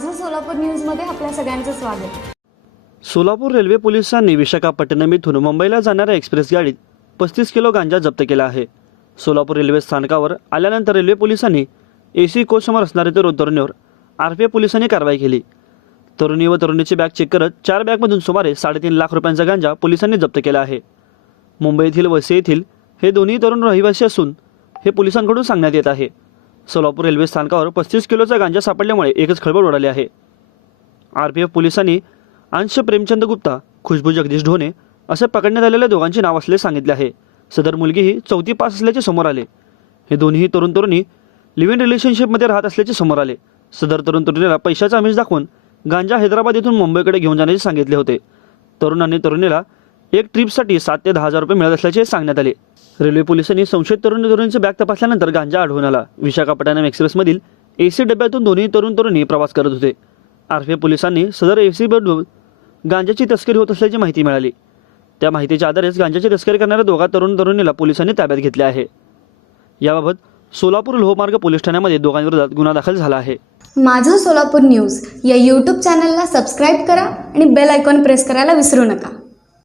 माझं सोलापूर न्यूजमध्ये आपल्या सगळ्यांचं स्वागत। सोलापूर रेल्वे पोलिसांनी विशाखापट्टणम येथून मुंबईला जाणाऱ्या एक्सप्रेस गाडीत 35 किलो गांजा जप्त केला आहे। सोलापूर रेल्वे स्थानकावर आल्यानंतर रेल्वे पोलिसांनी एसी कोचसमोर असणाऱ्या तरुणीवर आरपीएफ पोलिसांनी कारवाई केली। तरुणी व तरुणीची बॅग चेक करत 4 बॅगमधून सुमारे 3.5 लाख रुपयांचा गांजा पोलिसांनी जप्त केला आहे। मुंबईतील वसई येथील हे दोन्ही तरुण रहिवासी असून हे पोलिसांकडून सांगण्यात येत आहे। सोलापूर रेल्वे स्थानकावर 35 किलोचा गांजा सापडल्यामुळे एकच खळबळ उडाली आहे। आरपीएफ पोलिसांनी अंश प्रेमचंद गुप्ता, खुशबू जगदीश ढोणे असे पकडण्यात आलेल्या दोघांचे नाव असल्याचे सांगितले आहे। सदर मुलगी ही 4थी पास असल्याचे समोर आले। हे दोन्ही तरुणी लिव्ह इन रिलेशनशिपमध्ये राहत असल्याचे समोर आले। सदर तरुणीला पैशाचा आमिष दाखवून गांजा हैदराबाद येथून मुंबईकडे घेऊन जाण्याचे सांगितले होते। तरुणीला एक ट्रिपसाठी 7 ते 10 हजार रुपये मिळत असल्याचे सांगण्यात आले। रेल्वे पोलिसांनी संशयित तरुणीची बॅग तपासल्यानंतर गांजा आढळून आला। विशाखापट्टणम एक्सप्रेसमधील एसी डब्यातून दोन्ही तरुणी प्रवास करत होते। आरपीएफ पोलिसांनी सदर एसी बदलून गांजाची तस्करी होत असल्याची माहिती मिळाली। त्या माहितीच्या आधारेच गांजाची तस्करी करणाऱ्या दोघा तरुणीला पोलिसांनी ताब्यात घेतले आहे। याबाबत सोलापूर लोहमार्ग पोलीस ठाण्यामध्ये दोघांविरोधात गुन्हा दाखल झाला आहे। माझं सोलापूर न्यूज या यूट्यूब चॅनलला सबस्क्राईब करा आणि बेल आयकॉन प्रेस करायला विसरू नका।